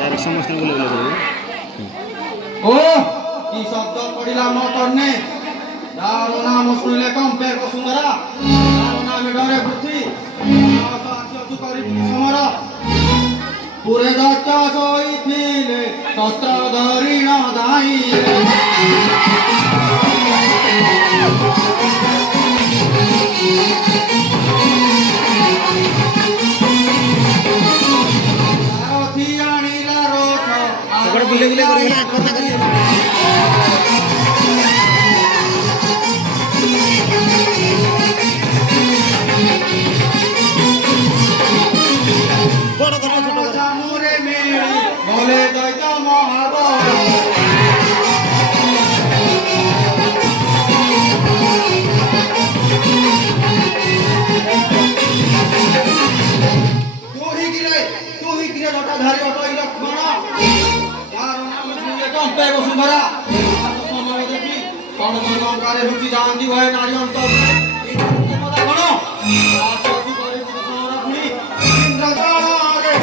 समस्त ओ की शब्द पड़िला म करने दारो नाम सुनिले कंपे को सुंदरा दारो नाम डरे पृथ्वी आकाश करी समर पुरे दत्त सोईथिले शस्त्र धरिण दाई बुले बुले बड़ कर छोट मुरे मेरी बोले दैत महाबल तू ही गिरे जटाधारी अटई लक्ष्मण यार नाम सुनिले कंपे को सुंदरा समय देखी कौन लंकारे रुचि जानती भय नारी अंतर पता कौन राजू करे समर पुणी इंद्रजारे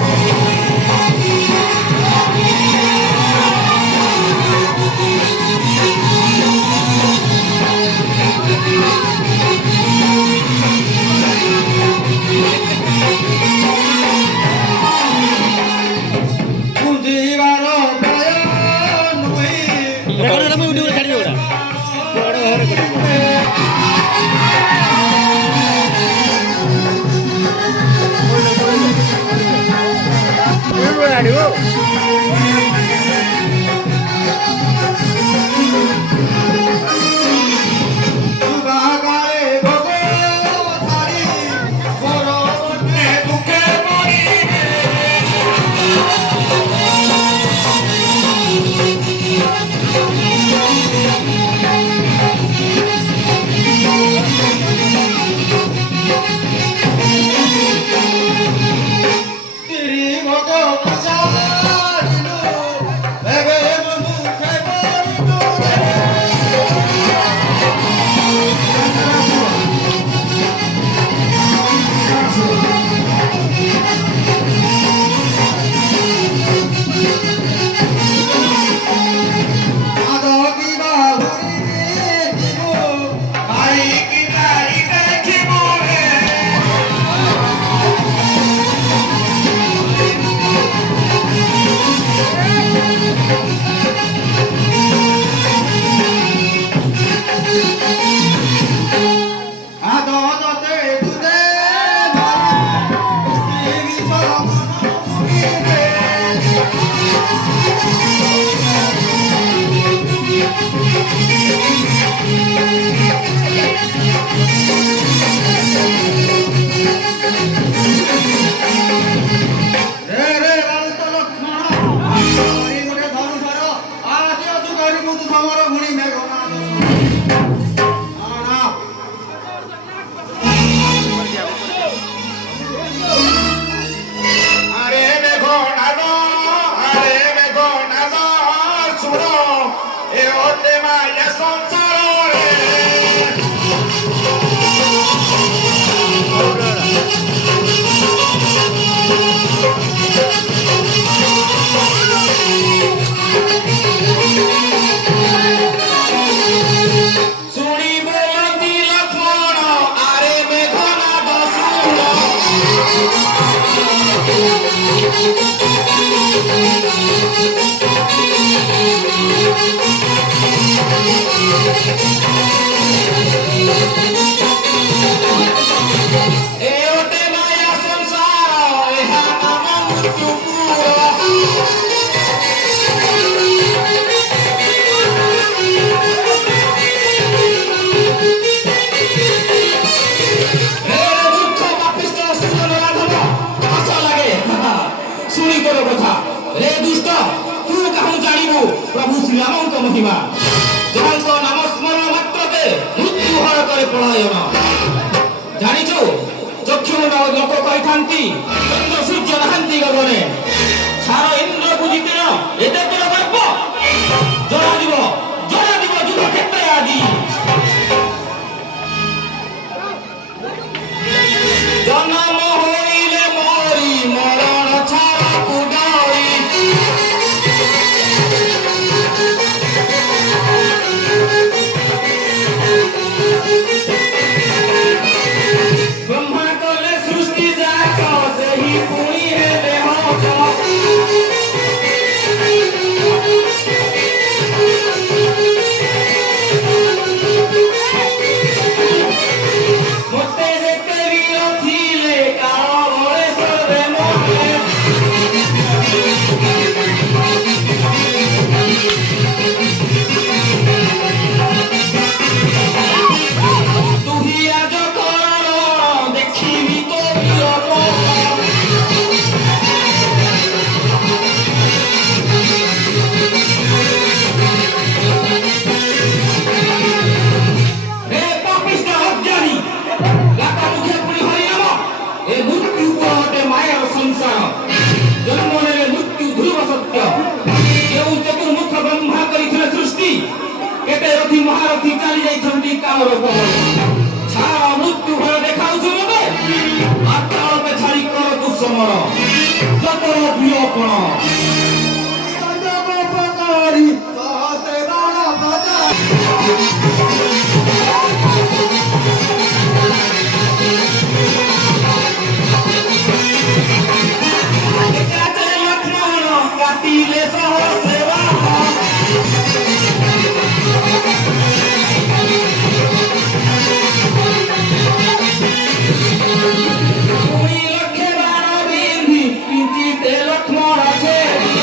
प्रभु श्री राम महिमा जहाँ नाम स्मरण मात्रके मृत्यु भय करे पलायन जानिछु चक्षु लोक कही चंद्र सूर्य नहांती गगने सारा इंद्र को जितेन एते तोर गर्व जरा जीव युद्ध क्षेत्र आदि जन्म होइले मरी मरण छाड़ा कुडाई ଆମର କମଳ ଛାଡ଼ ମୃତ୍ୟୁ ଭୟ ଦେଖାଉଛୁ ମତେ ଆତ୍ମାଳକେ ଛାଡ଼ି କର ତୁ ସମର ଯତର ପ୍ରିୟପଣ ଜଗପକାରୀ ସହସ୍ରେ ବାଣ ବଜାଇ ଏକାଚେ ଲକ୍ଷ୍ମଣ କାଟିଲେ ସହସ୍ରେ ବାଣ ପୁଣି ଲକ୍ଷେ ବାଣ ବିନ୍ଧି ପିଞ୍ଚିତେ ଲକ୍ଷ୍ମଣ ଛେଡ଼ି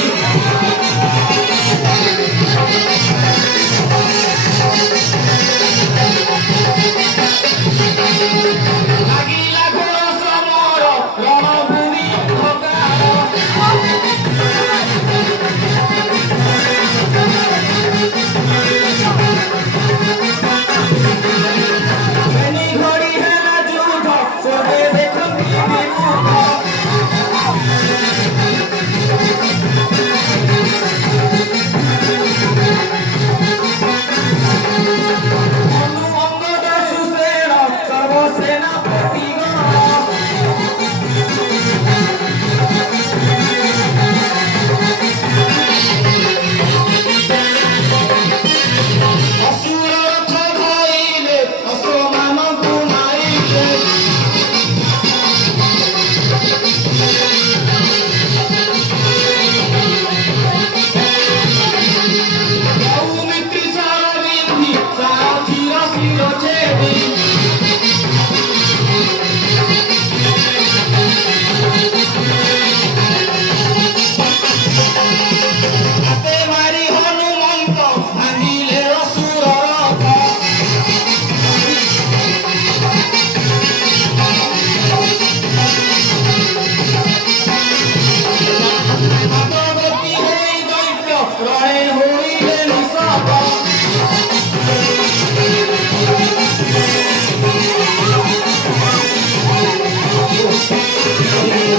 ଲାଗିଲା ଘୋର ସମର ରଣଭୂମି ଅନ୍ଧକାର ଏନି ଘଡ଼ି ହେଲା ଯୁଦ୍ଧ ସବେ ଦେଖନ୍ତି ବିମୁଖ ଅନୁ ଅଙ୍ଗଦ ସୁସେନ ସର୍ବସେନାପତିଗଣ ଅସୁର ରଥ ଧଇଲେ ଅସମାନକୁ ମାରିଲେ ସୌମିତ୍ରୀ ସର ବିନ୍ଧି ସାରଥିର ଶିର ଛେଦି ହାତେ ମାରି ହନୁମନ୍ତ ଭାଙ୍ଗିଲେ ଅସୁର ରଥ ଭାଗବତୀ ହେଇ ଦୈତ୍ୟ ରଣେ ହୋଇଲେ ନିଶତ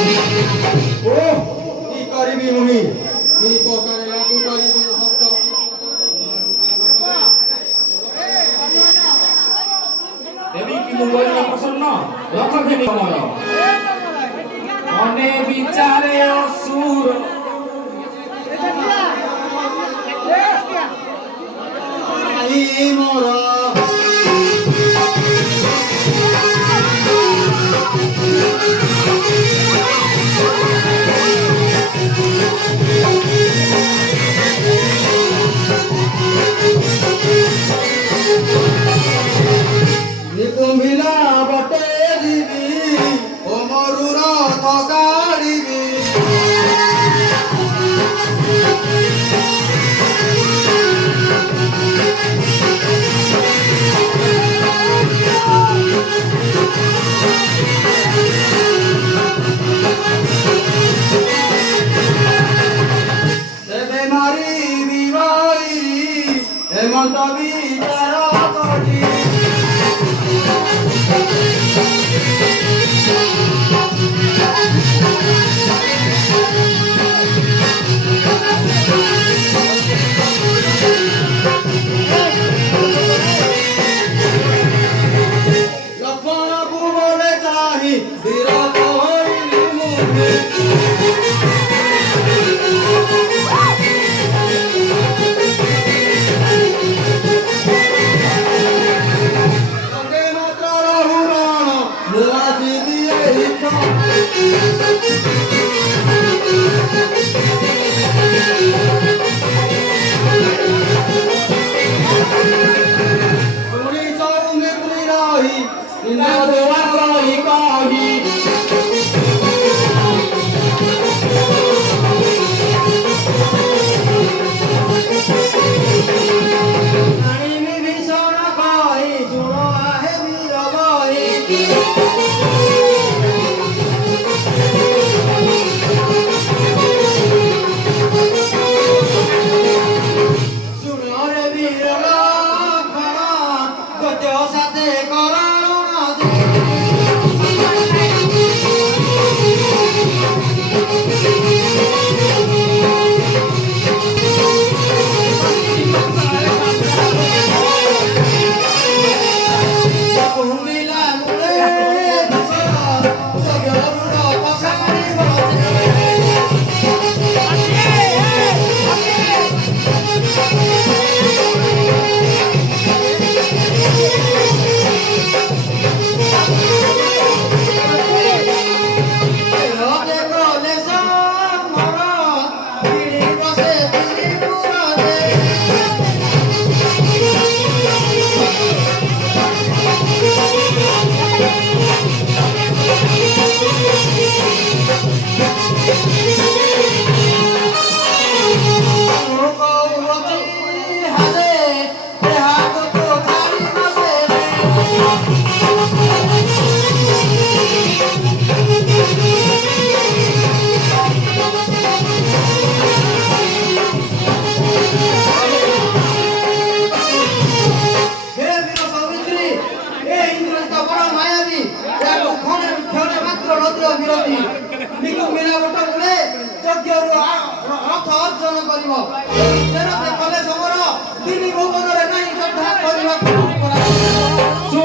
ଓଃ কি କରିବି ମୁହିଁ କି ପ୍ରକାରେ ଲାଗୁ କରିବି ଭକ୍ତ ଦେବୀ କି ମୁଁ ବଳିଲା ପ୍ରସନ୍ନ ରଥ ଘେନି କମର ମନେ ବିଚାରେ ଅସୁର ଆଇ ମୋର ନିକୁମ୍ଭିଲା ବଟେ ଯିବି ଓ ମରୁ ରଥ କାଢ଼ିବି ତେବେ ମାରିବି ବୈରୀ ହେମନ୍ତ ବିଚାର କରି ଲକ୍ଷ୍ମଣକୁ ବଳେ ଚାହିଁ ବିରତ ହୋଇଲି ମୁହିଁ ଅର୍ଥ ଅର୍ଜନ କରିବ ସେମିତି କଲେ ସମର ତିନି ଭୁବନରେ ନାହିଁ ଶ୍ରଦ୍ଧା କରିବାକୁ କରାଯିବ।